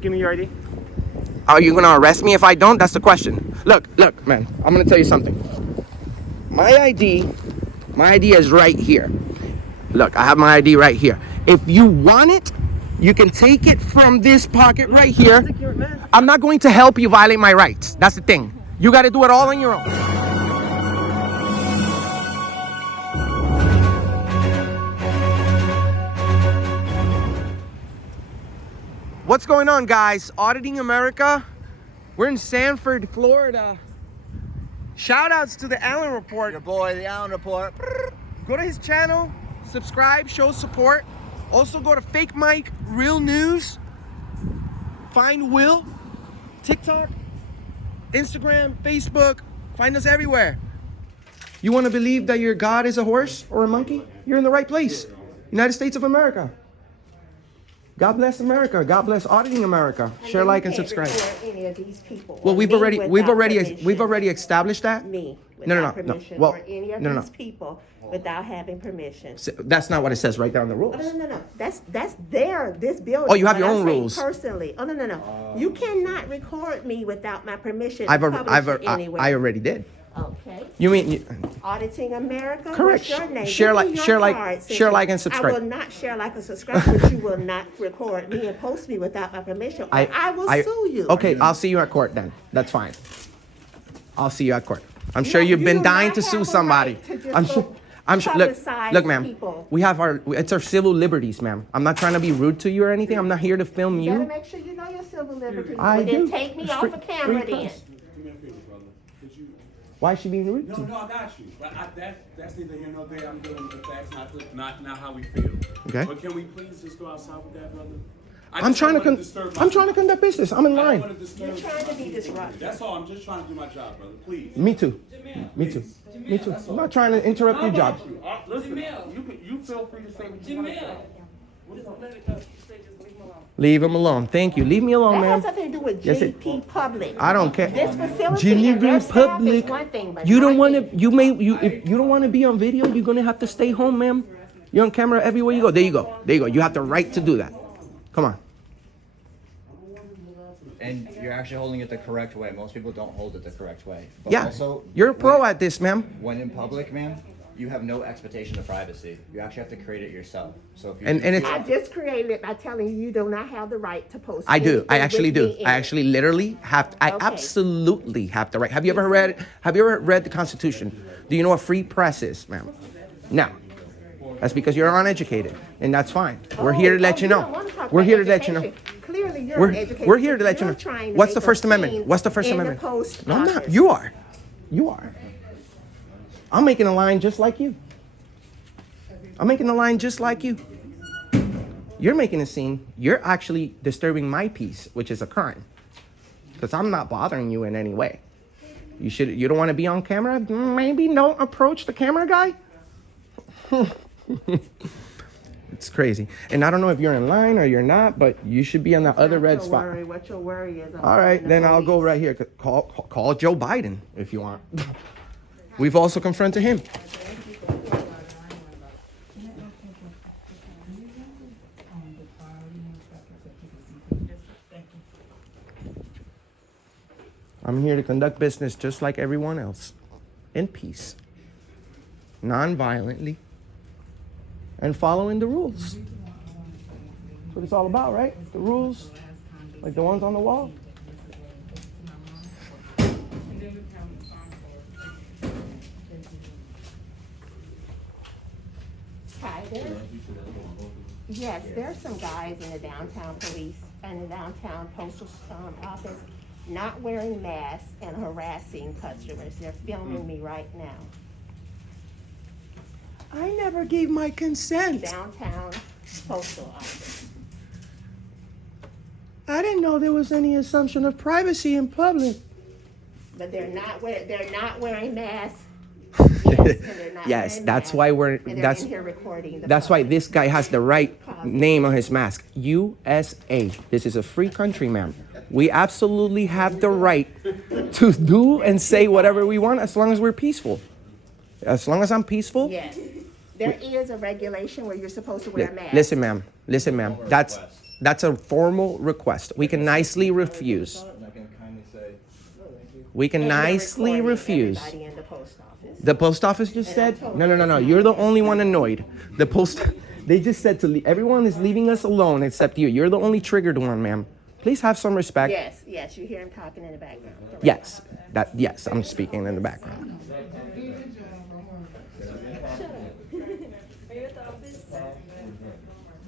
Give me your ID. Are you gonna arrest me if I don't? That's the question. Look, man. I'm gonna tell you something. My ID is right here. Look, I have my ID right here. If you want it, you can take it from this pocket right here. I'm not going to help you violate my rights. That's the thing. You got to do it all on your own. What's going on, guys? Auditing America. We're in Sanford, Florida. Shout outs to the Allen Report. Your boy, the Allen Report. Go to his channel, subscribe, show support. Also go to Fake Mike, Real News. Find Will, TikTok, Instagram, Facebook. Find us everywhere. You want to believe that your God is a horse or a monkey? You're in the right place. United States of America. God bless America. God bless Auditing America. Share, like, and subscribe. Any of these people. Well, we've already established that. Me. No. Permission, Well, or any of these people without having permission. So that's not what it says right down in the rules. Oh, no. That's this building. Oh, you have but your I'm own saying rules. Personally. Oh, no. You cannot record me without my permission. I Anywhere. already did. Okay. You mean Auditing America? correct? What's your name? Share, Give me like, your card, share, like, and I subscribe. will not share, like, and subscribe, but you will not record me and post me without my permission. Or I will sue you. Okay, I'll see you at court then. That's fine. I'll see you at court. I'm sure you've been dying to sue somebody. I'm sure. Look, ma'am. We have it's our civil liberties, ma'am. I'm not trying to be rude to you or anything. I'm not here to film You better you. make sure you know your civil liberties. I do. Then take me off the camera then. Why is she being rude? No, I got you. But that's neither here nor there. I'm dealing with the facts, not how we feel. Okay. But can we please just go outside with that, brother? I'm trying to conduct business. I'm in line. You're trying to be disruptive. That's all. I'm just trying to do my job, brother. Please. Me too. I'm not trying to interrupt your job. Listen, you feel free to say what you want to say. Leave him alone. Thank you. Leave me alone, That ma'am. has something to do with Yes, GP Public. I don't care. This facility Jimmy and their Green staff Public. is one thing, but You don't not want me. to. If you don't want to be on video, you're gonna have to stay home, ma'am. You're on camera everywhere you go. There you go. You have the right to do that. Come on. And you're actually holding it the correct way. Most people don't hold it the correct way. But Yeah. also, You're a pro at this, ma'am. when in public, ma'am, you have no expectation of privacy. You actually have to create it yourself. So if you And it's. I just created it by telling you you do not have the right to post. I do. anything I actually with do. me in I it. actually literally have. I Okay. absolutely have the right. Have you ever read the Constitution? Do you know what free press is, ma'am? No. That's because you're uneducated, and that's fine. We're here to let you don't know. wanna talk We're about here to let you know. education. Clearly, you're We're uneducated. here to let you You're know. trying to What's the make a First Amendment? scene What's the First in Amendment? post No, I'm not. office. You are. I'm making a line just like you. You're making a scene. You're actually disturbing my peace, which is a crime. Because I'm not bothering you in any way. You don't want to be on camera? Maybe don't approach the camera guy. It's crazy. And I don't know if you're in line or you're not, but you should be on the other red spot. What your worry is. All right, then I'll go right here. Call Joe Biden if you want. We've also confronted him. I'm here to conduct business just like everyone else, in peace, non-violently, and following the rules. That's what it's all about, right? The rules, like the ones on the wall. Hi, yes, there's some guys in the downtown police and the downtown postal office not wearing masks and harassing customers. They're filming me right now. I never gave my consent. Downtown postal office. I didn't know there was any assumption of privacy in public. But they're not wearing masks. Yes, that's why that's in here recording. That's why this guy has the right name on his mask. USA. This is a free country, ma'am. We absolutely have the right to do and say whatever we want as long as we're peaceful. As long as I'm peaceful. Yes. There is a regulation where you're supposed to wear a mask. Listen, ma'am. That's That's a formal request. We can nicely refuse. And I can kindly say, We can And they're nicely recording refuse. everybody in the post office. The post office just said, no. You're the only one annoyed. They just said everyone is leaving us alone except you. You're the only triggered one, ma'am. Please have some respect. Yes, you hear him talking in the background. Correct. Yes, I'm speaking in the background.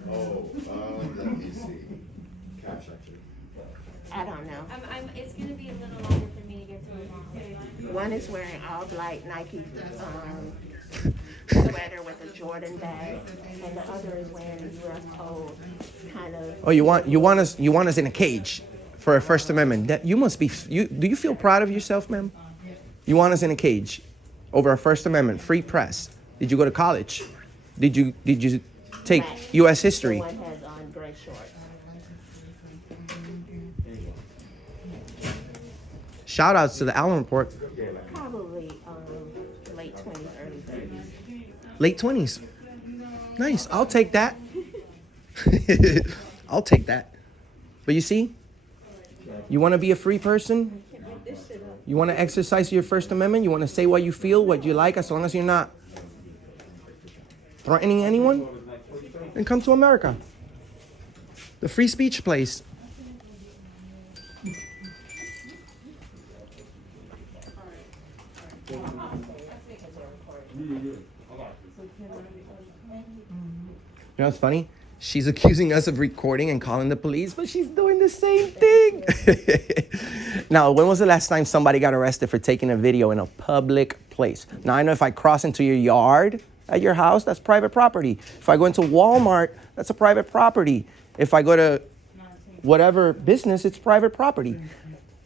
Let me see. Cash actually. I don't know. It's gonna be a little longer for me to get to it. One is wearing all black Nike sweater with a Jordan bag, and the other is wearing a U.S. code kind of. Oh, you want us in a cage for a First Amendment? Do you feel proud of yourself, ma'am? You want us in a cage over a First Amendment, free press? Did you go to college? Did you take Black. U.S. The history? one has on gray shorts. Shout outs to the Allen Report. Probably late 20s, early 30s. Late 20s. Nice. I'll take that. I'll take that. But you see, you want to be a free person? You want to exercise your First Amendment? You want to say what you feel, what you like, as long as you're not threatening anyone? Then come to America. The free speech place. You know what's funny? She's accusing us of recording and calling the police, but she's doing the same thing. Now, when was the last time somebody got arrested for taking a video in a public place? Now, I know if I cross into your yard at your house, that's private property. If I go into Walmart, that's a private property. If I go to whatever business, it's private property.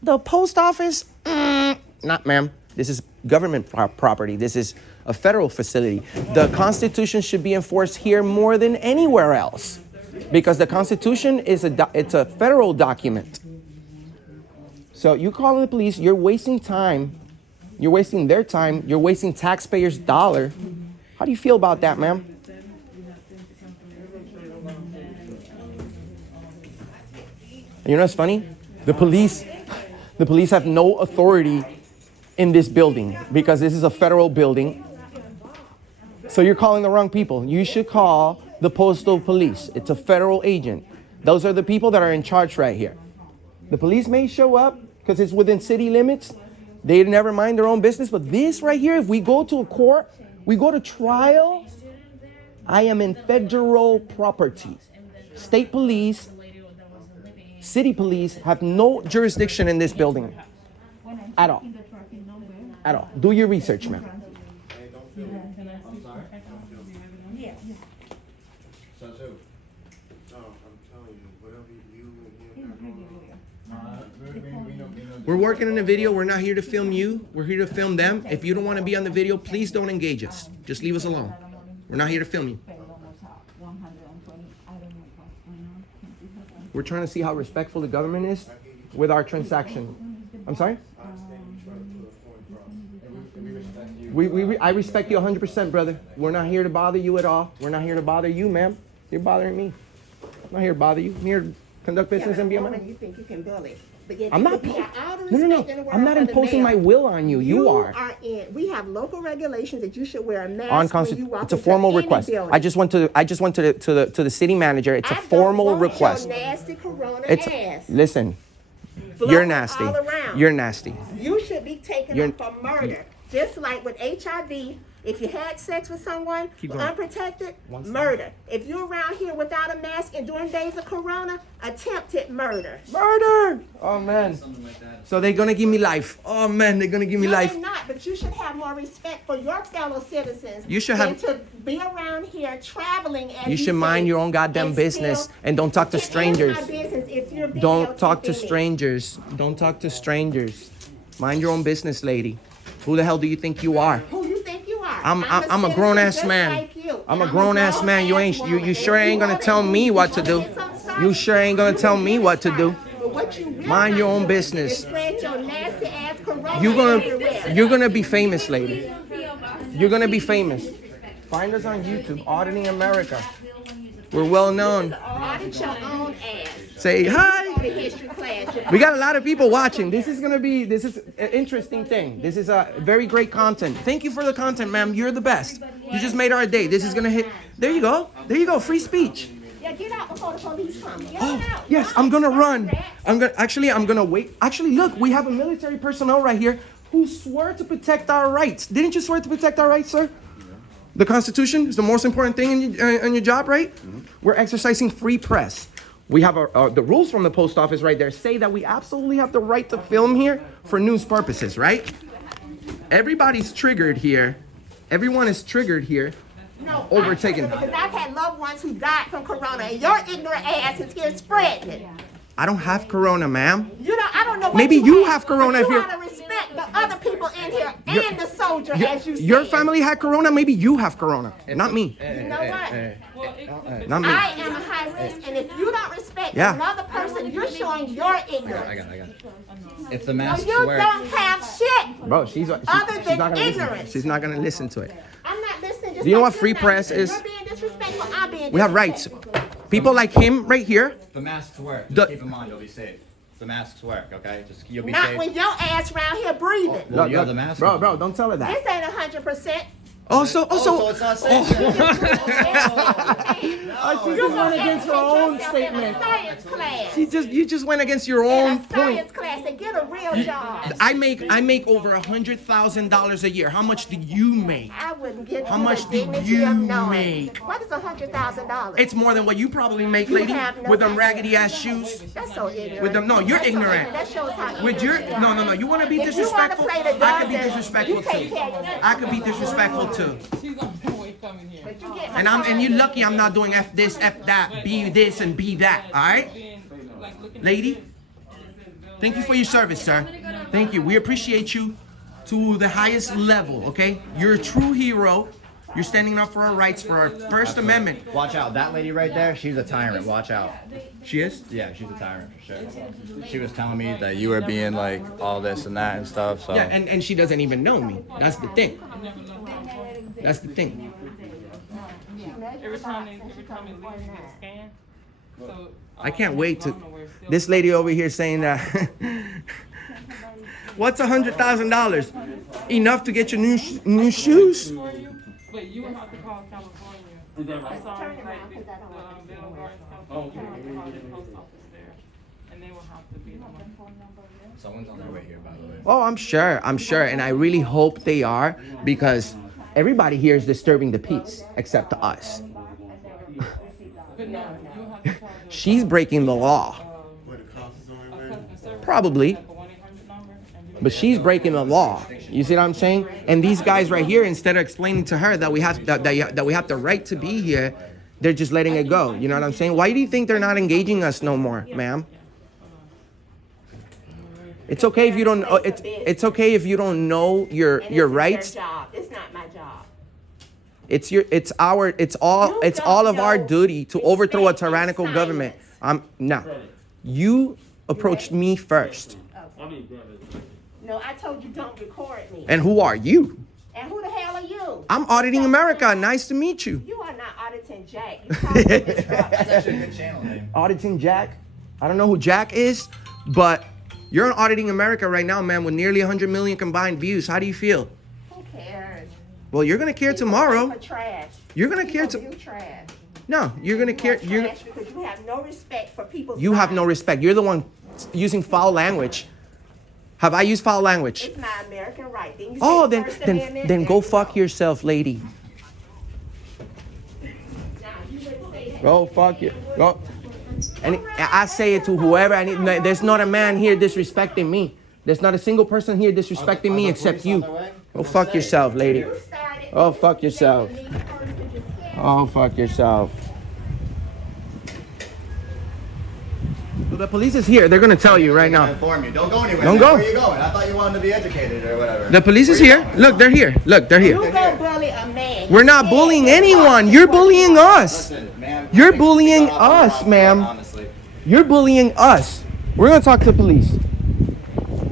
The post office, not ma'am. This is government property. This is a federal facility. The Constitution should be enforced here more than anywhere else, because the Constitution is it's a federal document. So you calling the police, you're wasting time. You're wasting their time. You're wasting taxpayers' dollar. How do you feel about that, ma'am? You know what's funny? The police have no authority in this building because this is a federal building. So you're calling the wrong people. You should call the postal police. It's a federal agent. Those are the people that are in charge right here. The police may show up because it's within city limits. They never mind their own business. But this right here, if we go to a court, we go to trial, I am in federal property. State police, city police have no jurisdiction in this building at all. At all. Do your research, ma'am. I'm sorry? Yes. So, No, I'm telling you, whatever you and him We're working in a video. We're not here to film you. We're here to film them. If you don't want to be on the video, please don't engage us. Just leave us alone. We're not here to film you. We're trying to see how respectful the government is with our transaction. I'm sorry? I respect you 100%, brother. We're not here to bother you at all. We're not here to bother you, ma'am. You're bothering me. I'm not here to bother you. I'm here to conduct business and be a man. You think you can bully. But yet I'm you not. could be out of No. respect in the world I'm not for the imposing my mayor. will on you. You are. We have local regulations that you should wear a mask when you walk It's a into formal any request. building. I just went to the city manager. It's a formal request. Your nasty corona It's ass. listen. Flowing You're nasty. all around. You're nasty. You should be taken You're- up for murder. Just like with HIV, if you had sex with someone going. unprotected, murder. If you're around here without a mask and during days of corona, attempted murder. Murder. Oh man. So they're gonna give me life. Oh man, they're gonna give me No, life. they're not, but you should have more respect for your fellow citizens. You should than have- to be around here traveling. As You should mind say, your own goddamn and business still- and don't talk to It is strangers. my business if you're Don't talk to videotaping me. strangers. Don't talk to strangers. Mind your own business, lady. Who the hell do you think you are? Who you think you are? I'm a citizen grown ass just man. like you. I'm a And grown ass man. You ain't woman. you sure And ain't gonna wanna- tell me what to wanna do. get something started, You sure ain't gonna you tell can me get it what to do. started. But what you will Mind your not own do business. is spread your nasty ass corona You're everywhere. gonna be famous, lady. You're gonna be famous. Find us on YouTube, Auditing America. We're well known. Audit your own ass. Say hi. Go to history class. We got a lot of people watching. This is an interesting thing. This is a very great content. Thank you for the content, ma'am. You're the best. You just made our day. This is gonna hit. There you go. There you go. Free speech. Yeah, get out before the police come. Get Oh, out. yes, I'm gonna run. I'm gonna wait. Actually, look, we have a military personnel right here who swore to protect our rights. Didn't you swear to protect our rights, sir? The Constitution is the most important thing in your job, right? Mm-hmm. We're exercising free press. We have the rules from the post office right there say that we absolutely have the right to film here for news purposes, right? Everybody's triggered here. Everyone is triggered here. No, Overtaken. Because I've had loved ones who died from corona, and your ignorant ass is here spreading it. I don't have corona, ma'am. I don't know what Maybe you have corona but if you you're- ought to respect the other people in here and the soldier, as you Your said. family had corona. Maybe you have corona, not me. You know what? Not me. I am a high risk, and if you don't respect Yeah. another person, you're showing your ignorance. I got it. If the No, masks you work, don't have shit. Bro, she's Other not than gonna listen. ignorance. She's not gonna listen to it. I'm not listening. Just Do you know like what free you're not press listening. is? You're being disrespectful. I'm being We have rights. disrespectful. People like him right here. the masks work. The- Just keep in mind, you'll be safe. The masks work, okay? Just you'll be Not safe. when your ass around here breathing. Well, you have the mask on. Bro, don't tell her that. This ain't 100%. Also, so it's not safe. she just went against her own statement. Science class. You just went against your In own a point. science class and get a real job. I make over $100,000 a year. How much do you make? I wouldn't get How you much the do dignity you of knowing. make? What is $100,000? It's more than what you probably make, lady, have no with them idea. raggedy ass shoes. That's so ignorant. With them, no, you're That's so ignorant. That shows how With your ignorant you are. no. You want to be If you wanna disrespectful? play the I could be dozen, disrespectful you take too. care of yourself. I could be disrespectful too. She's on her way coming here. But you get my And you time. lucky I'm not doing F this, F that, be this and be that. All right, lady. Thank you for your service, sir. Thank you. We appreciate you to the highest level. Okay, you're a true hero. You're standing up for our rights, for our First Amendment. Watch out. That lady right there, she's a tyrant. Watch out. She is. Yeah, she's a tyrant for sure. She was telling me that you were being like all this and that and stuff. So Yeah, and she doesn't even know me. That's the thing. That's the thing. Every time they leave, you get a scan. So I can't wait to. This lady over here saying that. What's $100,000? Enough to get your new shoes? But you would have to call California. I'm sorry, like the Bill of Rights California. You would have to call the post office there, and they will have to be the one. someone's on their way here, by the way. Oh, I'm sure, and I really hope they are, because everybody here is disturbing the peace except us. But no, you have to call the She's breaking the law, customer service. probably, Like a 1-800 number, and you but she's breaking the law. You see what I'm saying? And these guys right here, instead of explaining to her that we have that we have the right to be here, they're just letting it go. You know what I'm saying? Why do you think they're not engaging us no more, ma'am? It's okay if you don't. It's okay if you don't know your And this is rights. their job. It's not my job. It's all of our duty to overthrow a respect and tyrannical government. silence. No. You approached me first. No, I told you don't record me. And who are you? And who the hell are you? I'm auditing America. Nice to meet you. You are not auditing Jack. You causing disruption. That's actually a good channel name. Auditing Jack. I don't know who Jack is, but you're on Auditing America right now, man, with nearly 100 million combined views. How do you feel? Who cares? Well, you're gonna care tomorrow. For trash. You're gonna care People to. do trash. No, you're gonna care. You You're. are trash because you have no respect for people's You have no lives. respect. You're the one using foul language. Have I used foul language? It's my American right. Didn't you Oh, say then First then Amendment? then There go you fuck yourself, lady. Now, you wouldn't say that. Go fuck you. Go. And I say it to whoever. There's not a man here disrespecting me. There's not a single person here disrespecting me except you. Go fuck yourself, lady. You started. Oh, fuck yourself. You need first to just get- Oh, fuck yourself. So the police is here. They're gonna tell you right now. Inform you. Don't go anywhere. Don't go. Where are you going? I thought you wanted to be educated or whatever. The police is Where you here. going? Look, they're here. Look, they're You here. go bully a man. We're not bullying anyone. You're bullying us. Listen, ma'am, You're I think bullying you got off on the us, wrong ma'am. foot, Honestly. You're bullying us. We're gonna talk to the police.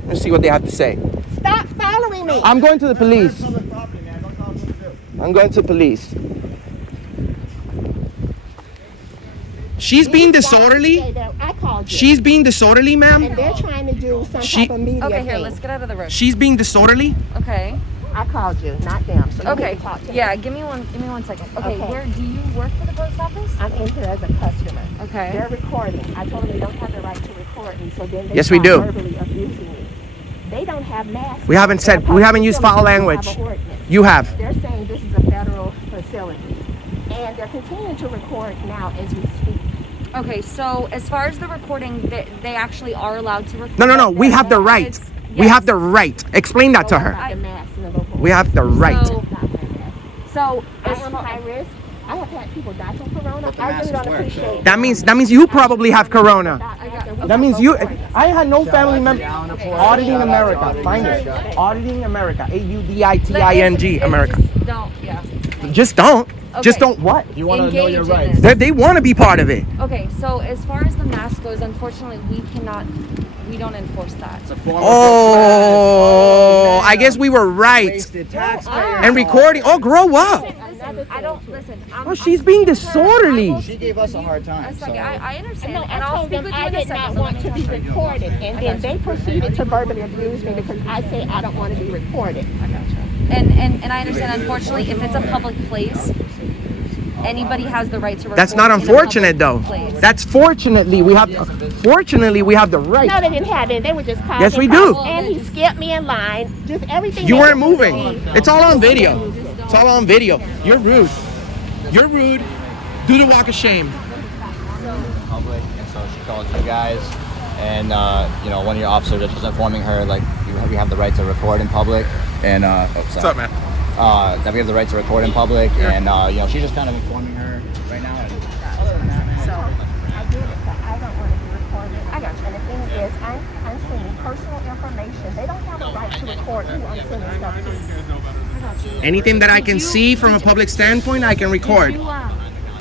Let's see what they have to say. Stop following me. I'm going to the police. Public property, man. Don't tell them what to do. I'm going to police. She's being These guys disorderly. say that- I called you. She's being disorderly, And ma'am. they're trying to do some She- type of media Okay, here, thing. let's get out of the room. She's being disorderly. Okay. I called you, not them. So you Okay. need to talk to Yeah, them. give me one second. Okay, Okay. where do you work for the post office? I'm in here as a customer. Okay. They're recording. I told them they don't have the right to record me, so then they Yes, we start do. verbally abusing me. They don't have masks. We haven't said- They're we haven't used public foul facilities. language. We have an ordinance. You have. They're saying this is a federal facility. And they're continuing to record now as we speak. Okay, so as far as the recording, they actually are allowed to record. No. We have the right. It's- We yes. have the right. Explain that to her. About the masks and the local We have the right. So, so I as am far, high risk. I have had people die from corona. But the I really masks don't work, appreciate so- it. That means you probably have corona. got- That means you. I had no family member. Down the floor. Auditing Shout out to America. Auditing Find it. America. Auditing America. AUDITING America. Just don't, yeah. Just don't. Just Okay. don't what? You want to know Engage your in rights. this. They want to be part of it. Okay, so as far as the mask goes, unfortunately, we don't enforce that. It's a form of Oh, man. I guess we were right. Wasted taxpayer And recording. Oh, grow up. Listen, I don't listen. Oh, she's being disorderly. She gave us a hard time. A So. second, I understand, No, and I I'll told speak them with you I in a did not second. want to be recorded, and then they proceeded to verbally abuse me because I say I don't want to be recorded. And I understand. Unfortunately, if it's a public place, anybody has the right to record. That's not in a unfortunate though. public place. That's fortunately we have the right. No, they didn't have it. They were just calling. Yes, we do. And he skipped me in line. Just everything. You they weren't could moving. see. It's all on video. It's all on video. You're rude. You're rude. Do the walk of shame. Public, and so she called you guys, and one of your officers was just informing her like we have the right to record in public, and What's up, man? that we have the right to record in public, and she's just kind of informing her right now. And other than that, man, So I did it, but I don't want to be recorded. I got you. And the thing is, I'm sending personal information. They don't have a right to record who I'm sending stuff to. Anything that I can see from a public standpoint, I can record. Did you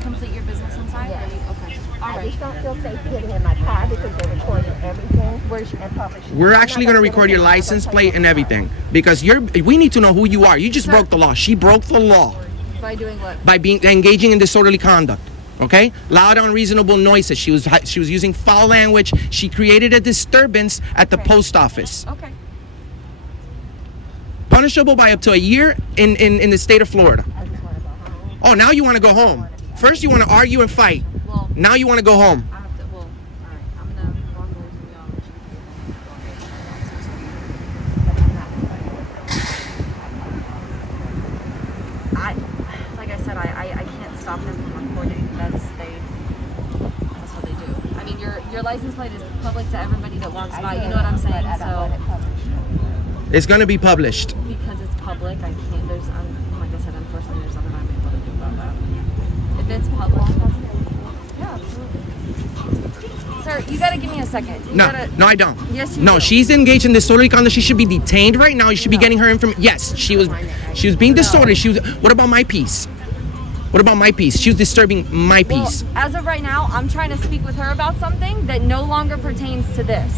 complete your business inside? Yes. Okay. All I right. just don't feel safe getting in my car because they're recording everything and publishing. We're I'm actually not gonna get record in your my car. license plate and everything because we need to know who you are. You just broke the law. She broke the law By doing what? by engaging in disorderly conduct. Okay, loud, unreasonable noises. She was using foul language. She created a disturbance at the post office. Okay. Punishable by up to a year in the state of Florida. I just want to go home. Oh, now you want to go home. First you want to argue and fight. Well, Now you want to go home. I have to. Well, all right. I'm gonna walk over to y'all. Like I said, I can't stop them from recording. That's what they do. I mean, your license plate is public to everybody that walks by. You know what I'm saying? I don't want So it published. It's going to be published. because it's public, I can't. Like I said, unfortunately, there's nothing I'm able to do about that. If it's public, yeah, absolutely. Sir, you gotta give me a second. You No, gotta, no, I don't. Yes, you No, do. she's engaged in disorderly conduct. She should be detained right now. You should be getting her information. Yes, she was being disorderly. What about my peace? What about my peace? She was disturbing my Well, peace. as of right now, I'm trying to speak with her about something that no longer pertains to this.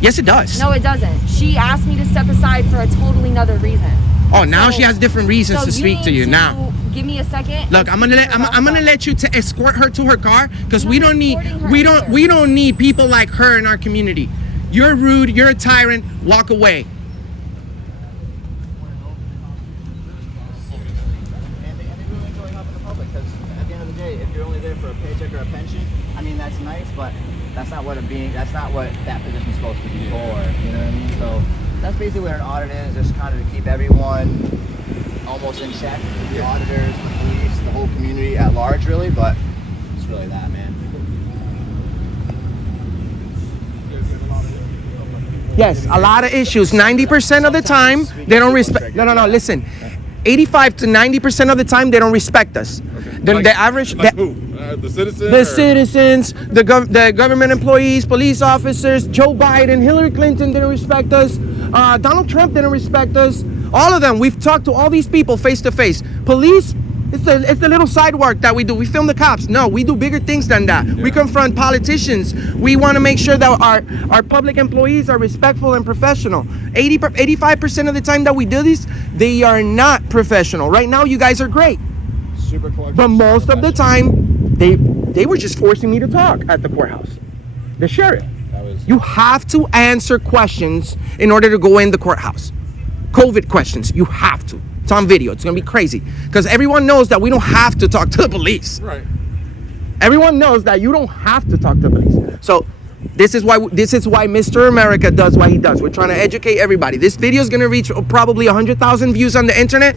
Yes, it does. No, it doesn't. She asked me to step aside for a totally another reason. Oh, now So- she has different reasons to speak to need you now. Give me a second. Look, I'm gonna let you to escort her to her car because I'm we not don't need escorting her we either. don't need people like her in our community. You're rude. You're a tyrant. Walk away. And they really enjoy helping the public because at the end of the day, if you're only there for a paycheck or a pension, I mean that's nice, but that's not what that position's supposed to be for. You know what I mean? So that's basically what an audit is, just kind of to keep everyone almost in check. The auditors, the police, the whole community at large, really. But it's really that, man. Yes, a lot of issues. 90% of the time, they don't respect. No. Listen, 85 to 90% of the time, they don't respect us. The average. Like who? The citizens? The citizens, the government employees, police officers, Joe Biden, Hillary Clinton didn't respect us. Donald Trump didn't respect us. All of them. We've talked to all these people face to face. Police, it's the little side work that we do. We film the cops. No, we do bigger things than that. We confront politicians. We want to make sure that our public employees are respectful and professional. 85% of the time that we do this, they are not professional. Right now, you guys are great. Super cordial. But most of the time, they they were just forcing me to talk at the courthouse. The sheriff. That was. You have to answer questions in order to go in the courthouse. COVID questions, you have to. It's on video. It's gonna be crazy because everyone knows that we don't have to talk to the police. Right. Everyone knows that you don't have to talk to the police. So this is why Mr. America does what he does. We're trying to educate everybody. This video is gonna reach probably 100,000 views on the internet.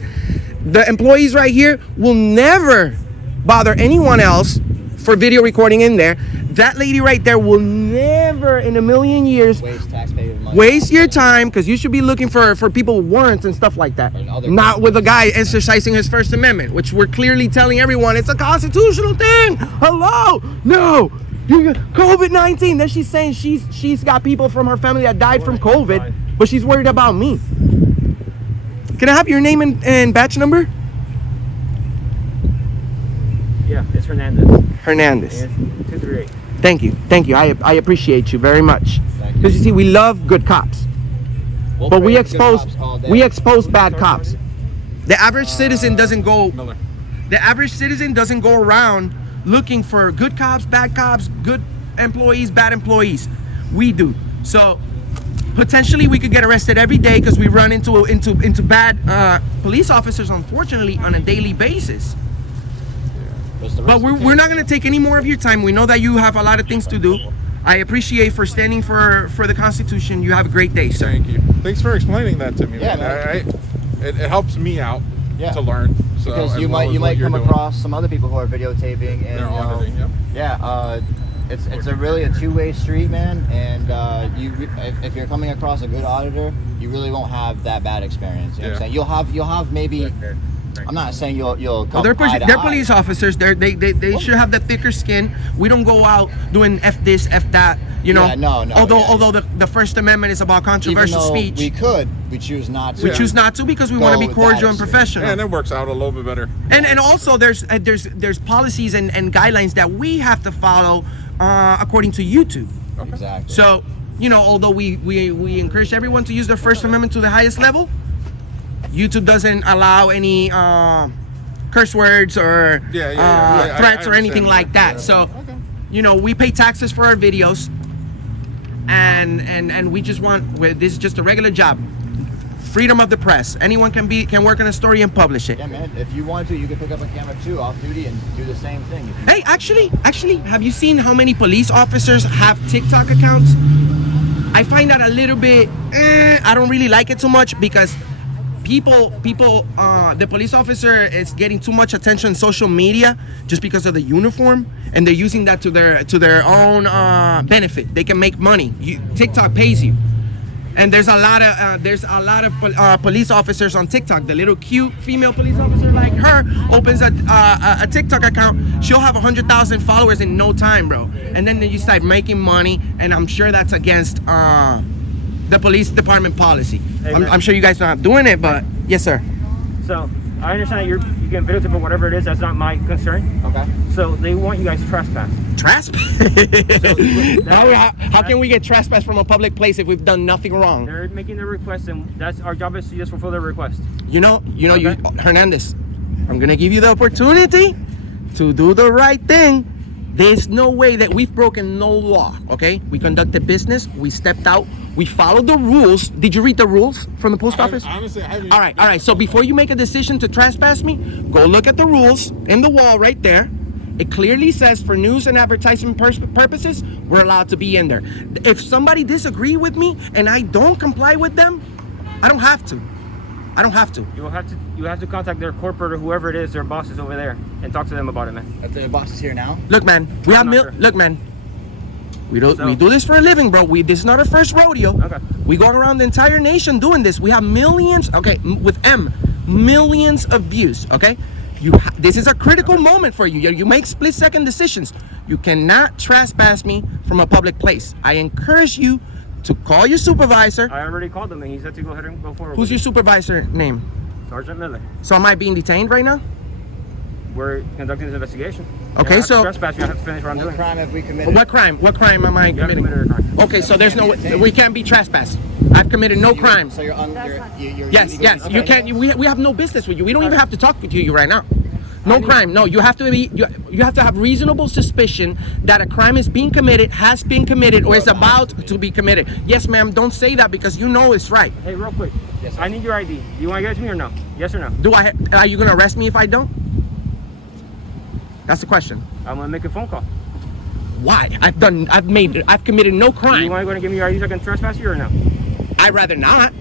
The employees right here will never bother anyone else for video recording in there. That lady right there will never in a million years Waste taxpayer money. waste your time, because you should be looking for people with warrants and stuff like that. Not with a guy exercising his First Amendment, which we're clearly telling everyone it's a constitutional thing. Hello? No. COVID-19. Then she's saying she's got people from her family that died from COVID, but she's worried about me. Can I have your name and badge number? Yeah, it's Hernandez. Hernandez. And it's 238. Thank you. I appreciate you very much. Because you see, we love good cops, but we expose bad cops. The average citizen doesn't go. The average citizen doesn't go around looking for good cops, good employees, bad employees. We do. So potentially we could get arrested every day because we run into bad police officers, unfortunately, on a daily basis. But we're not going to take any more of your time. We know that you have a lot of things to do. I appreciate for standing for the Constitution. You have a great day, sir. Thank you. Thanks for explaining that to me. Yeah, man. It helps me out Yeah. to learn. So Because as you well as might what you're come doing. across some other people who are videotaping and They're auditing. Yep. it's a really a two-way street, man. And if you're coming across a good auditor, you really won't have that bad experience. You know what I'm Yeah. saying? You'll have maybe. I'm not saying you'll come Well, eye to they're eye. police officers. They should have the thicker skin. We don't go out doing F this, F that. You know. Yeah, no, Although the First Amendment is about Even controversial though speech, we choose not to. we choose not to because we want to Go be with cordial that and extreme. professional. And it works out a little bit better. And also there's policies and guidelines that we have to follow according to YouTube. Exactly. So, although we encourage everyone to use their First Amendment to the highest level, YouTube doesn't allow any curse words or I threats or understand anything like that. Yeah. So, we pay taxes for our videos, and we just want, this is just a regular job. Freedom of the press. Anyone can work on a story and publish it. Yeah, man. If you want to, you can pick up a camera too, off duty, and do the same thing. Hey, actually, have you seen how many police officers have TikTok accounts? I find that a little bit, I don't really like it too much because the police officer is getting too much attention on social media just because of the uniform, and they're using that to their own benefit. They can make money. TikTok pays you. And there's a lot of police officers on TikTok. The little cute female police officer like her opens a TikTok account. She'll have 100,000 followers in no time, bro. And then you start making money, and I'm sure that's against the police department policy. Hey, I'm sure you guys are not doing it, but yes, sir. So I understand that you can videotape or whatever it is. That's not my concern. Okay. So they want you guys to trespass. Trespass? How can we get trespass from a public place if we've done nothing wrong? They're making their request, and that's our job is to just fulfill their request. Hernandez, I'm gonna give you the opportunity to do the right thing. There's no way that we've broken no law, okay? We conducted business, we stepped out, we followed the rules. Did you read the rules from the post office? Honestly, I haven't. All right. So before you make a decision to trespass me, go look at the rules in the wall right there. It clearly says for news and advertising purposes, we're allowed to be in there. If somebody disagree with me and I don't comply with them, I don't have to. You have to contact their corporate or whoever it is, their bosses over there, and talk to them about it, man. If the boss is here now. Look, man, look, man. We do this for a living, bro. This is not our first rodeo. Okay. We go around the entire nation doing this. We have millions, millions of views, okay? This is a critical moment for you. You make split-second decisions. You cannot trespass me from a public place. I encourage you to call your supervisor. I already called them, and he said to go ahead and go forward. Who's your supervisor name? Sergeant Miller. So am I being detained right now? We're conducting this investigation. Okay, You so trespass, you have to finish what I'm What doing. crime have we committed? what crime am I You haven't committing? committed a crime. Okay, so there's we can't be trespassed. I've committed no crime. So you're Yes, you can't. We have no business with you. We don't even have to talk to you right now. No crime. No, you have to be. You have to have reasonable suspicion that a crime is being committed, has been committed, or is about to be committed. Yes, ma'am. Don't say that because you know it's right. Hey, real quick. Yes, I need your ID. Do you want to give it to me or no? Yes or no? Are you gonna arrest me if I don't? That's the question. I'm gonna make a phone call. Why? I've committed no crime. Do you want to go and give me your ID so I can trespass you or no? I'd rather not.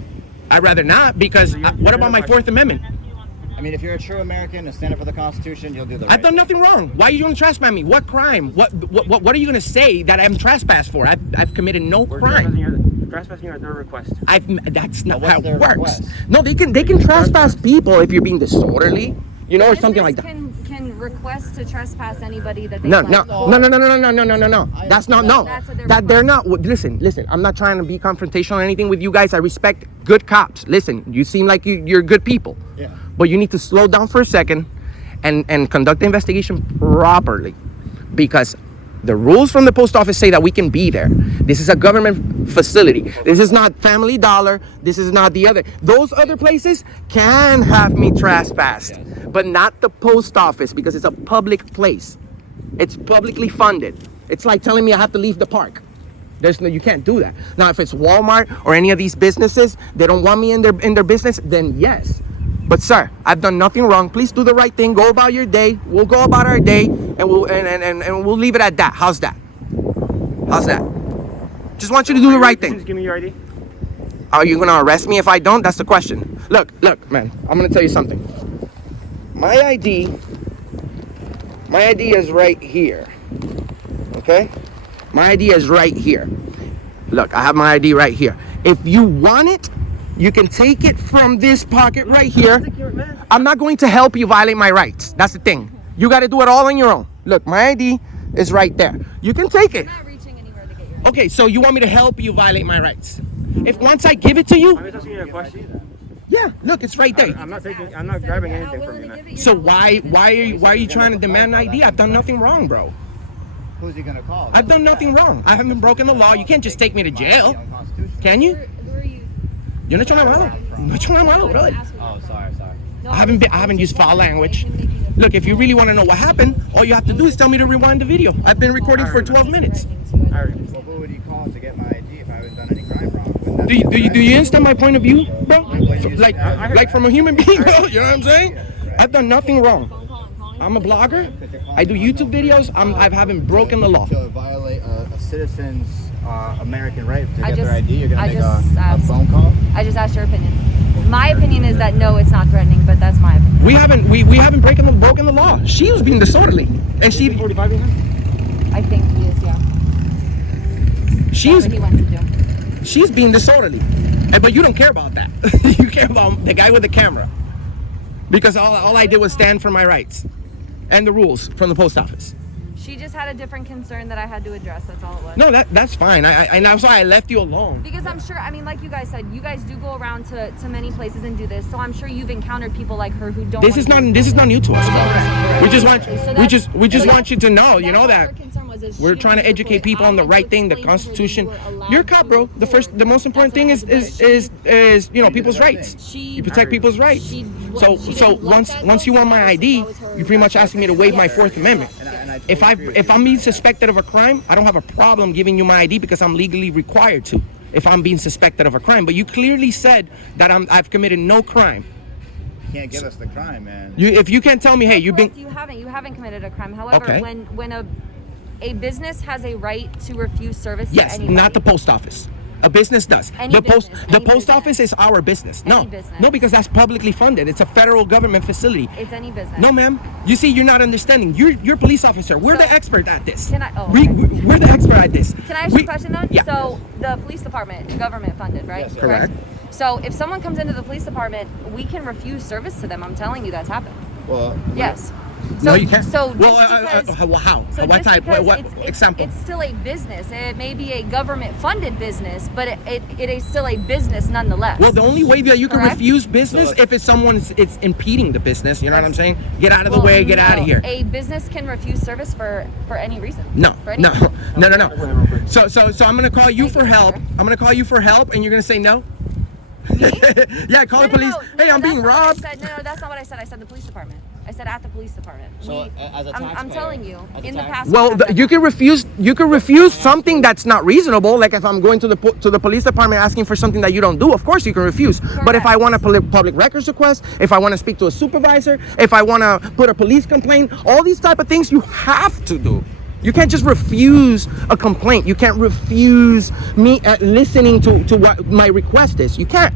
Because what about my Fourth Amendment? I mean, if you're a true American and stand up for the Constitution, you'll do the right I've done nothing wrong. Why are you going to trespass me? What crime? What are you going to say that I'm trespassed for? I've committed no crime. Trespassing at their request. That's not how it their works. request? No, they can trespass people if you're being disorderly, or something like that. Can request to trespass anybody that they No. like. That's not no. That's what they're That they're not. Listen. I'm not trying to be confrontational or anything with you guys. I respect good cops. Listen, you seem like you're good people. Yeah. But you need to slow down for a second and conduct the investigation properly, because the rules from the post office say that we can be there. This is a government facility. This is not Family Dollar. This is not the other. Those other places can have me trespassed, but not the post office, because it's a public place. It's publicly funded. It's like telling me I have to leave the park. You can't do that. Now, if it's Walmart or any of these businesses, they don't want me in their business, then yes. But sir, I've done nothing wrong. Please do the right thing. Go about your day. We'll go about our day, and we'll leave it at that. How's that? Just want you to do the right thing. Just give me your ID. Are you gonna arrest me if I don't? That's the question. Look, man. I'm gonna tell you something. My ID is right here. Okay? My ID is right here. Look, I have my ID right here. If you want it, you can take it from this pocket right here. I'm not going to help you violate my rights. That's the thing. You got to do it all on your own. Look, my ID is right there. You can take it. I'm not reaching anywhere to get your Okay, so you want me to help you violate my rights? If once I give it to you, I'm just asking you a question. yeah, look, it's right there. I'm not grabbing anything from you, man. So why are you trying to demand an ID? I've done nothing wrong, bro. Who's he gonna call? I've done nothing wrong. I haven't broken the law. You can't just take me to jail. Can you? Who are you? You're not trying to malo. Not trying to malo, really. Oh, sorry. No, I haven't used foul language. Look, if you really want to know what happened, all you have to do is tell me to rewind the video. I've been recording for 12 minutes. Well, who would he call to get my ID if I haven't done any crime wrong? Do you understand my point of view, bro? Like from a human being, bro? You know what I'm saying? I've done nothing wrong. I'm a blogger. I do YouTube videos. I haven't broken the law. To violate a citizen's American right to I get their just- ID, you're gonna I make just a asked. phone call? I just asked your opinion. My opinion is that no, it's not threatening, but that's my opinion. We haven't broken the law. She was being disorderly, and she 45 in here? I think he is, yeah. she's That's what he wants to do. she's being disorderly, but you don't care about that. You care about the guy with the camera, because all I did was stand for my rights and the rules from the post office. She just had a different concern that I had to address. That's all it was. No, that's fine. And that's why I left you alone. Because I'm sure, I mean, like you guys said, you guys do go around to many places and do this. So I'm sure you've encountered people like her who don't. This is not new to us. Correct. We just want So we just so want you to know, you that's know what that her concern was, is we're she trying to wanted educate put- people I on the had right to thing, the explain to her that Constitution. you were allowed You're a cop, to bro. move The forward. most important thing That's is what I had to do. people's rights. She- You protect people's rights. She So didn't like that, once you though, want so my that ID, was her- you're pretty much asking me to waive my Yes. Fourth Amendment. And I If totally agree with I'm you. being suspected of a crime, I don't have a problem giving you my ID because I'm legally required to. If I'm being suspected of a crime, but you clearly said that I've committed no crime. You can't give us the crime, man. If you can't tell me, hey, you've been. Correct, you haven't committed a crime. However, Okay. when a business has a right to refuse service to Yes, anybody. not the post office. A business does. Any The business, post business. office is our business. Any No, business. no, because that's publicly funded. It's a federal government facility. It's any business. No, ma'am. You see, you're not understanding. You're a police officer. We're So- the expert at this. Can I- oh, We- okay. we're the expert at this. Can I ask you a question though? Yeah. So the police department, government funded, right? Yes, sir. Correct. So if someone comes into the police department, we can refuse service to them. I'm telling you, that's happened. Well, Yes. No, you can't. So Well, just because, how? so What just type? because What it's example? It's still a business. It may be a government-funded business, but it is still a business nonetheless. Well, the only way that you can Correct? refuse business if it's someone it's impeding the business. You know what I'm saying? Get out of the Well, way. Get out no. of here. A business can refuse service for any reason. No, For any no, reason. no. So I'm gonna call you for help. I'm gonna call you for help, and you're gonna say no. Me? Yeah, call the police. Hey, I'm being robbed. No, that's not what I said. I said the police department. I said at the police department. So, as a I'm taxpayer, telling you, as a in the tax- past. Well, we have you done can refuse something that's not reasonable. Like if I'm going to the police department asking for something that you don't do, of course you can refuse. But if I want a public records request, if I want to speak to a supervisor, if I want to put a police complaint, all these type of things you have to do. You can't just refuse a complaint. You can't refuse me listening to what my request is. You can't.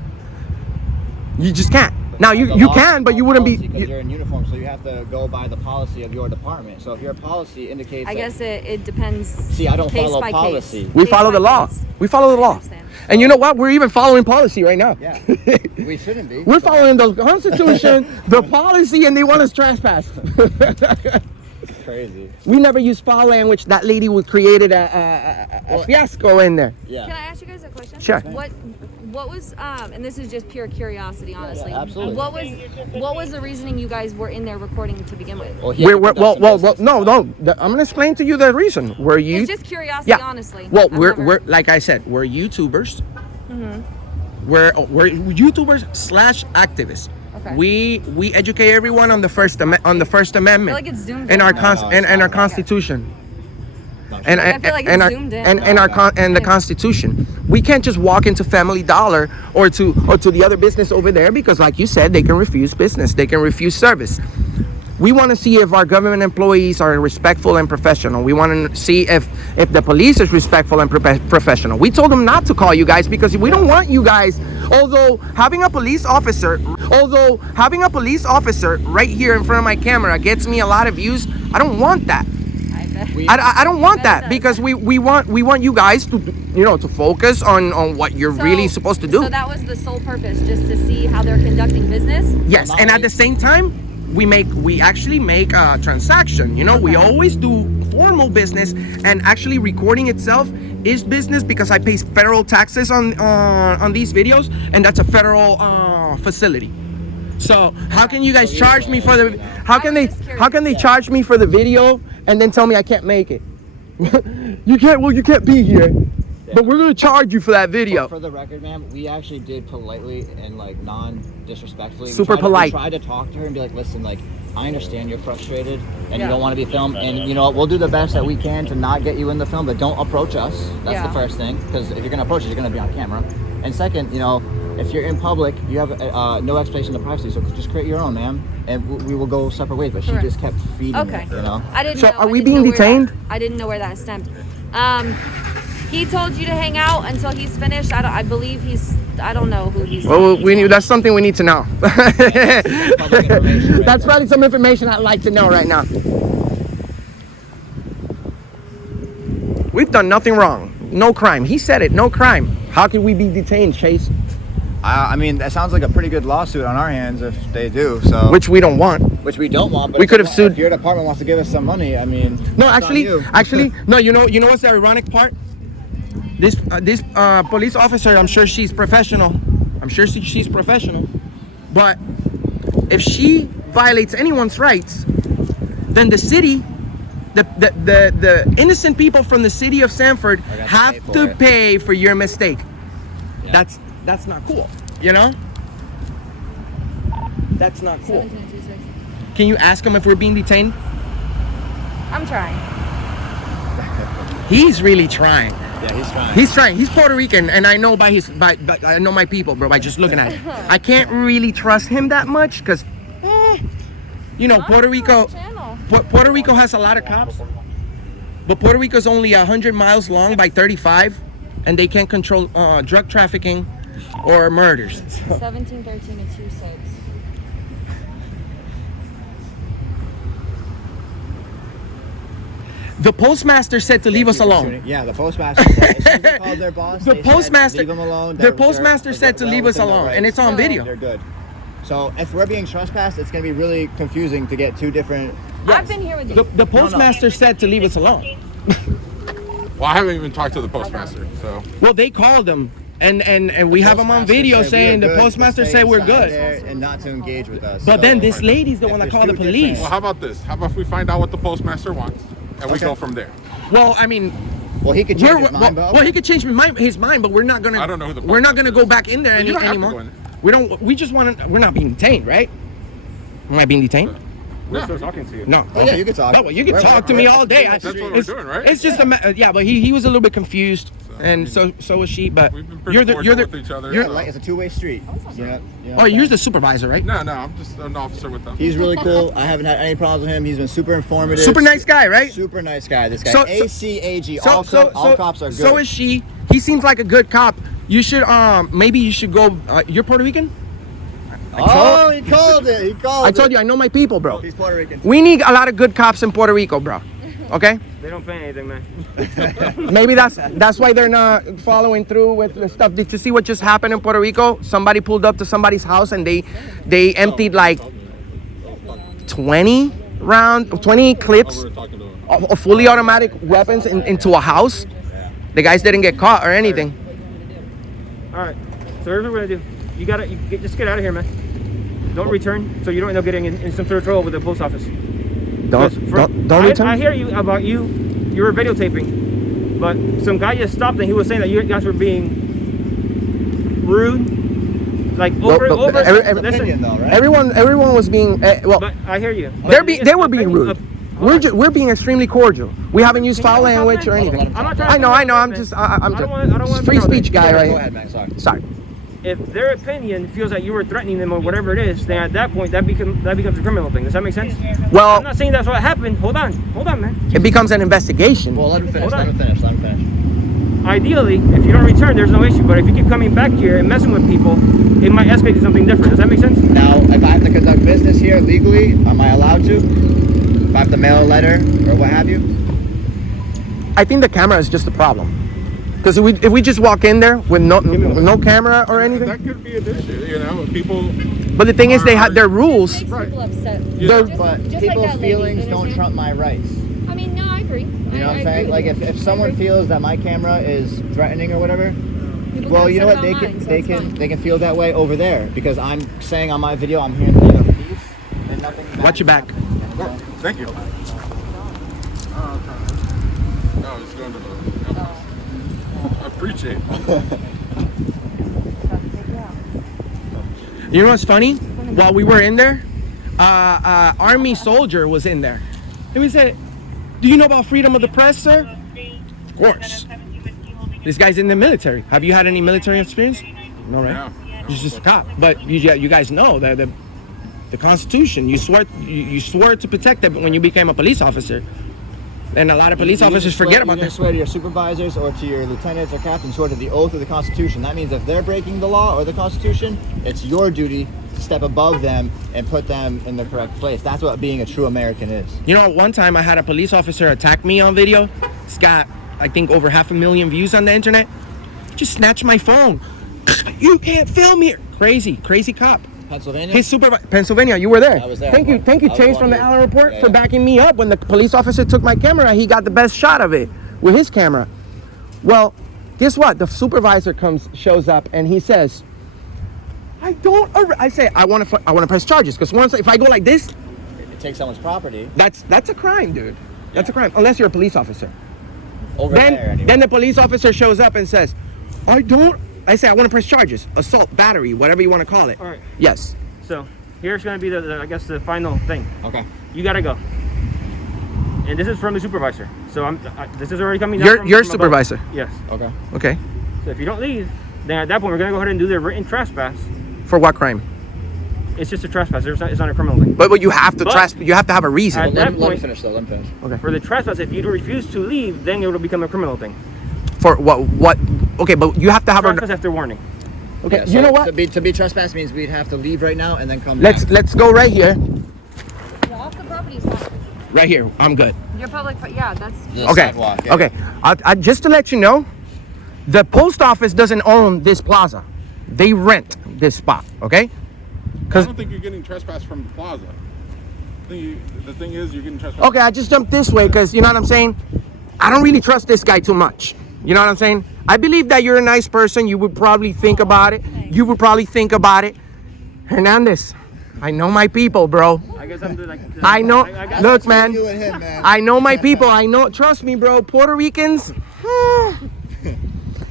You just can't. Now you can, but you wouldn't be. Because you're in uniform, so you have to go by the policy of your department. So if your policy indicates, I guess it depends. See, I don't case follow by policy. Case. We Case follow by the law. case. We follow the I law. understand. And you know what? We're even following policy right now. Yeah, we shouldn't be. We're following the Constitution, the policy, and they want us trespassed. It's crazy. We never use foul language. That lady would created a fiasco in there. Yeah. Can I ask you guys a question? Sure. What was and this is just pure curiosity, honestly. Yeah, absolutely. What was the reasoning you guys were in there recording to begin with? Well, he had to conduct some business. No. I'm gonna explain to you the reason. Were you? It's just curiosity, Yeah. honestly. Well, I've we're never- like I said, we're YouTubers. We're YouTubers / activists. Okay. We educate everyone on the First Amendment. I feel like it's zoomed in in. our No, and it's our not. Constitution. I feel like it's zoomed in. And the Constitution. We can't just walk into Family Dollar or to the other business over there because, like you said, they can refuse business. They can refuse service. We want to see if our government employees are respectful and professional. We want to see if the police is respectful and professional. We told them not to call you guys because we don't want you guys. Although having a police officer right here in front of my camera gets me a lot of views, I don't want that. I don't want that because we want you guys to to focus on what you're really supposed to do. So that was the sole purpose, just to see how they're conducting business. Yes, and at the same time, we actually make a transaction. We always do formal business, and actually recording itself is business because I pay federal taxes on these videos, and that's a federal facility. So how can you guys charge me for the? How can they charge me for the video and then tell me I can't make it? You can't. Well, you can't be here. But we're gonna charge you for that video. For the record, ma'am, we actually did politely and like non-disrespectfully. Super polite. We tried to talk to her and be like, listen, like I understand you're frustrated and you don't want to be filmed, and you know what, we'll do the best that we can to not get you in the film, but don't approach us. That's the first thing, because if you're gonna approach us, you're gonna be on camera. And second, if you're in public, you have no expectation of privacy, so just create your own, ma'am, and we will go separate ways. But she just kept feeding Okay. it, I didn't So know. are I we didn't being know where detained? I didn't know where that stemmed. He told you to hang out until he's finished. I believe I don't know who he's. Well, that's something we need to know. Public information right That's there. probably some information I'd like to know right now. We've done nothing wrong. No crime. He said it. No crime. How could we be detained, Chase? I mean, that sounds like a pretty good lawsuit on our hands if they do. So Which we don't want. which we don't want. But We if could have you- sued- If your department wants to give us some money, I mean, No, that's on you. actually, no. You know what's the ironic part? This police officer, I'm sure she's professional. I'm sure she's professional. But if she violates anyone's rights, then the city, the innocent people from the city of Sanford gonna have pay for to it. pay for your mistake. Yeah. That's not cool. That's not cool. 1726. Can you ask him if we're being detained? I'm trying. He's really trying. Yeah, he's trying. He's trying. He's Puerto Rican, and I know by I know my people, bro. By just looking at it, I can't really trust him that much because, Puerto Rico. Puerto Rico has a lot of cops, but Puerto Rico's only 100 miles long by 35, and they can't control drug trafficking or murders. 1713 to 26. The postmaster said to leave us alone. Yeah, the postmaster said, as soon as they called their boss, The they postmaster, said, leave them alone. the postmaster said to leave us alone, and it's on video. They're good. So if we're being trespassed, it's going to be really confusing to get two different. I've been here with you. The postmaster said to leave us alone. Well, I haven't even talked to the postmaster, so. Well, they called him, and we have them on video saying the postmaster said we're good. And not to engage with us. But So then this lady's the if one that there's called the two police. Well, how about this? How about if we find out what the postmaster wants, and we go from there? Well, I mean, Well, he could change his mind, well, he could change his mind, but we're not gonna. I don't know who the We're not gonna postmaster go back in there You don't have to anymore. go in there. We don't. We just want to. We're not being detained, right? Am I being detained? We're still talking to you. No. Oh, yeah, you can talk. No, well, you can talk to me all day. That's what we're it's, doing, right? It's just yeah, but he was a little bit confused, and so was she. But We've been pretty cordial with each other. you're- so. It's a two-way street. You know Oh, what I'm you're saying? the supervisor, right? No, I'm just an officer with them. He's really cool. I haven't had any problems with him. He's been super informative. Super nice guy, right? Super nice guy. This guy. So- ACAG. All cops are good. So is she. He seems like a good cop. You should maybe you should go. You're Puerto Rican? He called it. He called it. I told you I know my people, bro. He's Puerto Rican. We need a lot of good cops in Puerto Rico, bro. Okay? They don't pay anything, man. Maybe that's why they're not following through with the stuff. Did you see what just happened in Puerto Rico? Somebody pulled up to somebody's house and they emptied like 20 clips of fully automatic weapons into a house. The guys didn't get caught or anything. All right. So here's what we're gonna do. Just get out of here, man. Don't return, so you don't end up getting in some sort of trouble with the post office. Don't return. I hear you about you were videotaping, but some guy just stopped and he was saying that you guys were being rude, like over. Opinion, though, right? Everyone was being But I hear you. they were being rude. We're being extremely cordial. We haven't used foul language or anything. I'm not trying I know. I'm I just don't want free speech guy right Go here. ahead, man. Sorry. If their opinion feels that you were threatening them or whatever it is, then at that point that becomes a criminal thing. Does that make sense? Well, I'm not saying that's what happened. Hold on, man. it becomes an investigation. Well, let him finish. Hold on. Let him finish. Ideally, if you don't return, there's no issue. But if you keep coming back here and messing with people, it might escalate to something different. Does that make sense? Now, if I have to conduct business here legally, am I allowed to? If I have to mail a letter or what have you? I think the camera is just a problem. Because if we just walk in there with no camera or anything. That could be an issue, you know. People. But the thing is, they have their rules. Right. People upset. They're- But just like people's that lady, feelings you don't understand? trump my rights. I mean, no, I agree. You know what I'm saying? Like if someone feels that my camera is threatening or whatever, well, you know what? They can feel that way over there because I'm saying on my video I'm here in the name of peace and nothing. Watch your back. Thank you. No, it's going to the. I appreciate it. You know what's funny? While we were in there, army soldier was in there. And we said, "Do you know about freedom of the press, sir?" Of course. This guy's in the military. Have you had any military experience? No, right? No. You're just a cop. But you guys know that the Constitution, you swore to protect it when you became a police officer. And a lot of police officers forget about that. You that. swear to your supervisors or to your lieutenants or captains, swear to the oath of the Constitution. That means if they're breaking the law or the Constitution, it's your duty to step above them and put them in the correct place. That's what being a true American is. You know, one time I had a police officer attack me on video. It's got, I think, over 500,000 views on the internet. Just snatched my phone. You can't film here. Crazy cop. Pennsylvania? His Pennsylvania, you were there. I was there. Thank you, I was Chase one from the of you. Allen Report Yeah, for yeah. backing me up. When the police officer took my camera, he got the best shot of it with his camera. Well, guess what? The supervisor shows up, and he says, I say, I want to press charges, because once if I go like this, It takes someone's property that's a crime, dude. That's a crime, unless you're a police officer. over there anyway. Then the police officer shows up and says, I say, I want to press charges, assault, battery, whatever you want to call it. All right. Yes. So here's gonna be I guess the final thing. Okay. You gotta go. And this is from the supervisor. So this is already coming down. Your from supervisor. above. Yes. Okay. Okay. So if you don't leave, then at that point we're gonna go ahead and do the written trespass. For what crime? It's just a trespass. It's not a criminal thing. But you have to But- you have to have a reason. At that Let me point, finish though. Let me finish. Okay. for the trespass, if you refuse to leave, then it will become a criminal thing. For what? Okay, but you have to have Trespass after warning. Okay. Yeah, You so know what? To be trespass means we'd have to leave right now and then come Let's back. go right here. Yeah, off the property's not. Right here. I'm good. Your public, yeah, that's. The Okay. sidewalk, yeah. Okay. I just to let you know, the post office doesn't own this plaza. They rent this spot. Okay. I don't think you're getting trespassed from the plaza. The thing is, you're getting trespassed. Okay. I just jumped this way because you know what I'm saying. I don't really trust this guy too much. You know what I'm saying? I believe that you're a nice person. You would probably think about it. You would probably think about it. Hernandez, I know my people, bro. I guess I'm like. I know. Look, man. You and him, man. I know my people. I know. Trust me, bro. Puerto Ricans.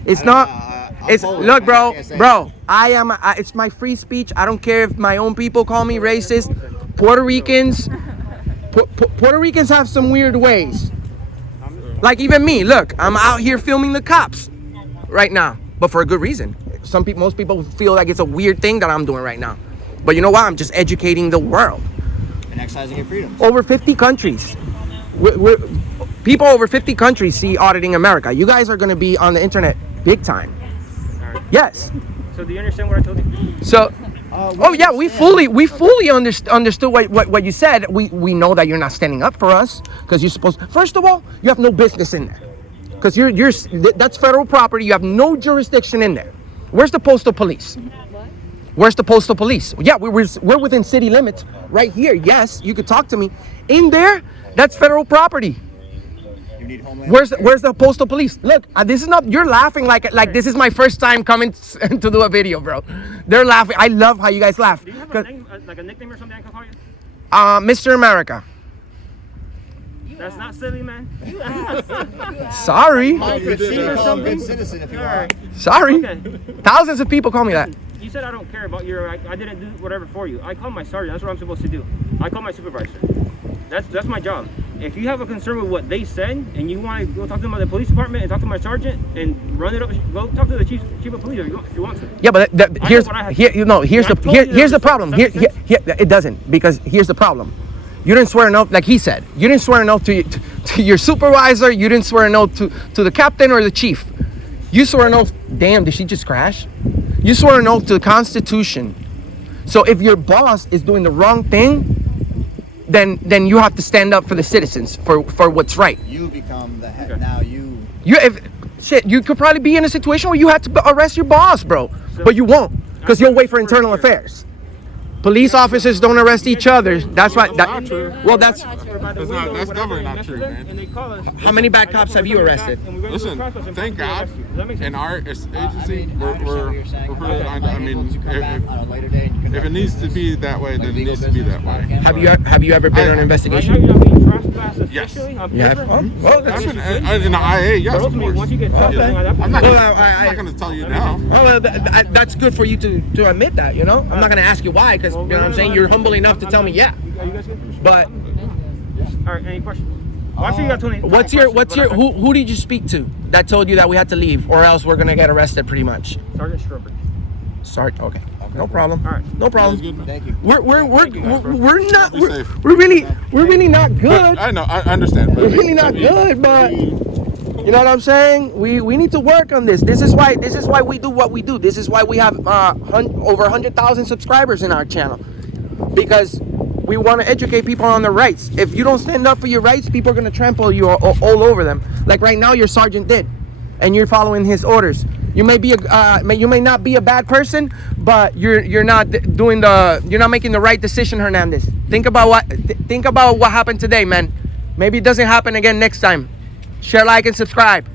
It's not. It's Polish, look, man. bro. I can't say Bro, I am. It's my free speech. I don't care if my own people call me racist. Puerto Ricans Puerto Ricans have some weird ways. Like even me, look, I'm out here filming the cops right now, but for a good reason. Most people feel like it's a weird thing that I'm doing right now. But you know what? I'm just educating the world. And exercising your freedoms. Over 50 countries. People over 50 countries see Auditing America. You guys are going to be on the internet big time. Yes. So do you understand what I told you? So, we fully understood what you said. We know that you're not standing up for us because you're supposed. First of all, you have no business in there because that's federal property. You have no jurisdiction in there. Where's the postal police? Where's the postal police? Yeah, we're within city limits right here. Yes, you could talk to me. In there, that's federal property. You need homeland. Where's the postal police? Look, this is not. You're laughing like this is my first time coming to do a video, bro. They're laughing. I love how you guys laugh. Do you have a name, like a nickname or something I can call you? Mr. America. That's not silly, man. Sorry. Good citizen if you want. Sorry. Okay. Thousands of people call me that. You said I don't care about your. I didn't do whatever for you. I call my sergeant. That's what I'm supposed to do. I call my supervisor. That's my job. If you have a concern with what they said and you want to go talk to them at the police department and talk to my sergeant and run it up, go talk to the chief of police if you want to. Yeah, but here's the problem. Here, it doesn't, because here's the problem. You didn't swear an oath, like he said. You didn't swear an oath to your supervisor. You didn't swear an oath to the captain or the chief. You swore an oath. Damn, did she just crash? You swore an oath to the Constitution. So if your boss is doing the wrong thing, then you have to stand up for the citizens for what's right. You become the head. Now you. You could probably be in a situation where you have to arrest your boss, bro, but you won't, because you'll wait for internal affairs. Police officers don't arrest each other. That's why. That's definitely not true, man. How many bad cops have you arrested? Listen, thank God, in our agency, we're pretty. I mean, if it needs to be that way, then it needs to be that way. Have you ever been on an investigation? Yes. Yeah. Well, I've been in the IA, yes, of course. I'm not going to tell you now. Well, that's good for you to admit that. You know, I'm not going to ask you why, because you know what I'm saying. You're humble enough to tell me, yeah. But. All right. Any questions? Well, actually, you got 20. Who did you speak to that told you that we had to leave, or else we're gonna get arrested, pretty much? Sergeant Strawbridge. Okay. No problem. All right. No problem. Thank you. We're really not good. I know. I understand. We're really not good, but you know what I'm saying? We need to work on this. This is why we do what we do. This is why we have over 100,000 subscribers in our channel, because we want to educate people on their rights. If you don't stand up for your rights, people are going to trample you all over them. Like right now, your sergeant did, and you're following his orders. You may not be a bad person, but you're not making the right decision, Hernandez. Think about what happened today, man. Maybe it doesn't happen again next time. Share, like, and subscribe.